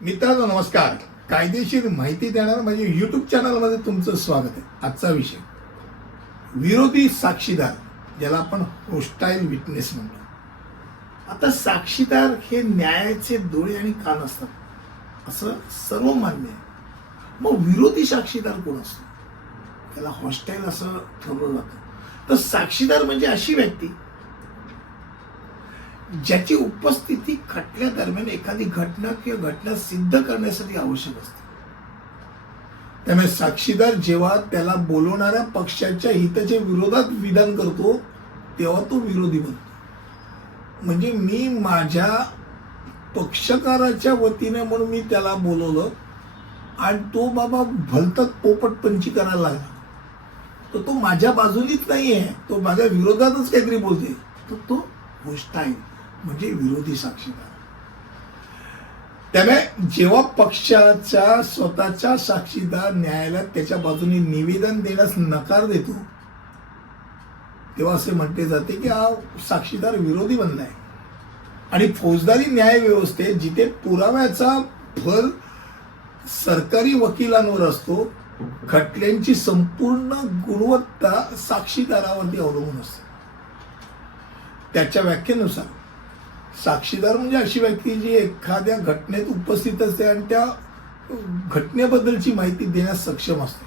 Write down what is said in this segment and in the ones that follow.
मित्रांनो नमस्कार. कायदेशीर माहिती देणार माझे यूट्यूब चॅनलमध्ये तुमचं स्वागत आहे. आजचा विषय. विरोधी साक्षीदार ज्याला आपण होस्टाईल विटनेस म्हणतो. आता साक्षीदार हे न्यायाचे डोळे आणि कान असतात. असं सर्व मान्य आहे. मग विरोधी साक्षीदार कोण असतो? त्याला हॉस्टाईल असं ठरवलं जातं. तर साक्षीदार म्हणजे अशी व्यक्ती ज्याची उपस्थिती खटल्या दरम्यान एखादी घटना किंवा घटना सिद्ध करण्यासाठी आवश्यक असते. त्यामुळे साक्षीदार जेव्हा त्याला बोलवणाऱ्या पक्षाच्या हिताच्या विरोधात विधान करतो तेव्हा तो विरोधी बनतो. म्हणजे मी माझ्या पक्षकाराच्या वतीने म्हणून मी त्याला बोलवलं आणि तो बाबा भलतच पोपटपंची करायला लागला. तर तो माझ्या बाजूनीच नाही आहे तो माझ्या विरोधातच काहीतरी बोलते तर तो गोष्ट आहे म्हणजे विरोधी साक्षीदार. त्यामुळे जेव्हा पक्षाच्या स्वतःच्या साक्षीदार न्यायालयात त्याच्या बाजूने निवेदन देण्यास नकार देतो तेव्हा असे म्हटले जाते की हा साक्षीदार विरोधी बनलाय. आणि फौजदारी न्याय व्यवस्थेत जिथे पुराव्याचा भर सरकारी वकिलांवर असतो खटल्यांची संपूर्ण गुणवत्ता साक्षीदारावरती अवलंबून असते. त्याच्या व्याख्येनुसार साक्षीदार म्हणजे अशी व्यक्ती जी एखाद्या घटनेत उपस्थित असते आणि त्या घटनेबद्दलची माहिती देण्यास सक्षम असते.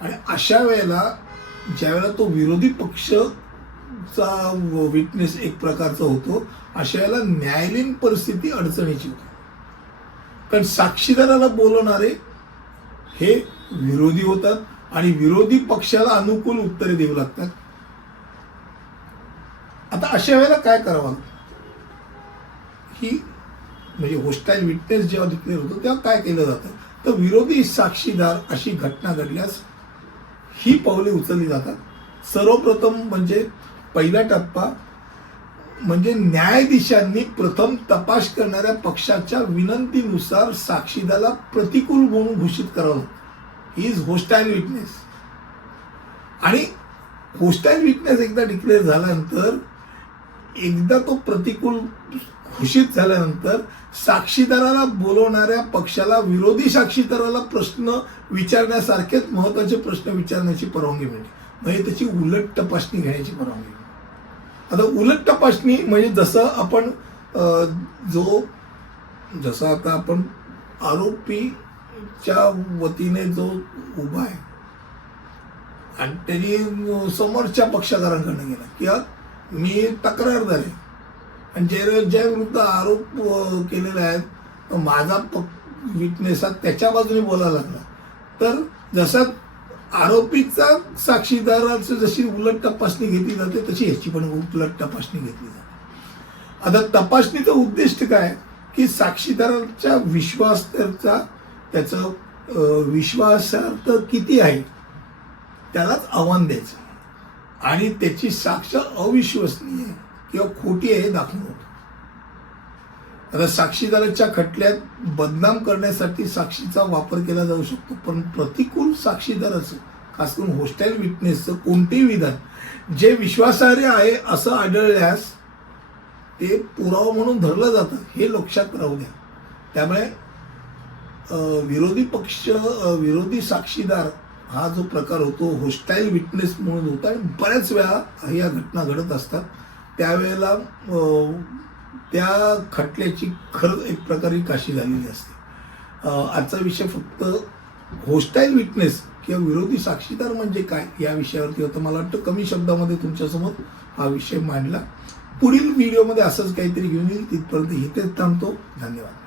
आणि अशा वेळेला ज्यावेळेला तो विरोधी पक्षचा विटनेस एक प्रकारचा होतो अशा वेळेला न्यायालयीन परिस्थिती अडचणीची होती. कारण साक्षीदाराला बोलवणारे हे विरोधी होतात आणि विरोधी पक्षाला अनुकूल उत्तरे देऊ लागतात. आता अशा वेळेला काय करावं? की म्हणजे होस्टाईल विटनेस जेव्हा डिक्लेअर होतो तेव्हा काय केलं जातं? तर विरोधी साक्षीदार अशी घटना घडल्यास ही पावले उचलली जातात. सर्वप्रथम म्हणजे पहिला टप्पा म्हणजे न्यायाधीशांनी प्रथम तपास करणाऱ्या पक्षाच्या विनंतीनुसार साक्षीदाराला प्रतिकूल म्हणून घोषित करावं ही इज होस्टाईल विटनेस आणि होस्टाईल विटनेस एकदा डिक्लेअर झाल्यानंतर एकदा तो प्रतिकूल घोषित झाल्यानंतर साक्षीदाराला बोलवणाऱ्या पक्षाला विरोधी साक्षीदाराला प्रश्न विचारण्यासारखेच महत्त्वाचे प्रश्न विचारण्याची परवानगी मिळते म्हणजे त्याची उलट तपासणी घेण्याची परवानगी मिळते आता उलट तपासणी म्हणजे जसं आपण जो जसं आता आपण आरोपीच्या वतीने जो उभा आहे आणि त्यांनी समोरच्या पक्षकारांकडनं गेला किंवा मी तक्रारदार आहे. आणि आरोप केलेले आहेत. माझा विटनेस हा त्याच्या बाजूने बोलायला लागला. तर जसा आरोपीचा साक्षीदाराचं जशी उलट तपासणी घेतली जाते तशी ह्याची पण उलट तपासणी घेतली जाते. आता तपासणीचं उद्दिष्ट काय? की साक्षीदाराच्या विश्वास त्याचं विश्वासार्थ किती आहे त्यालाच आव्हान द्यायचं. आणि त्याची साक्ष अविश्वसनीय आहे. किंवा खोटी आहे हे दाखवून होतं. आता साक्षीदाराच्या खटल्यात बदनाम करण्यासाठी साक्षीचा वापर केला जाऊ शकतो पण प्रतिकूल साक्षीदाराचं खास करून होस्टाईल विटनेसचं कोणतेही विधान जे विश्वासार्ह आहे असं आढळल्यास ते पुरावा म्हणून धरलं जातं हे लक्षात राहू द्या. त्यामुळे विरोधी पक्ष विरोधी साक्षीदार हा जो प्रकार होतो होस्टाईल विटनेस म्हणून होता आणि बऱ्याच वेळा ह्या घटना घडत असतात. त्यावेळेला त्या खटल्याची खरंच एक प्रकारे काशी झालेली असते. आजचा विषय फक्त होस्टाईल विटनेस किंवा विरोधी साक्षीदार म्हणजे काय या विषयावरती होतं. मला वाटतं कमी शब्दामध्ये तुमच्यासमोर हा विषय मांडला. पुढील व्हिडिओमध्ये असंच काहीतरी घेऊन येईल. तिथपर्यंत इथेच थांबतो. धन्यवाद.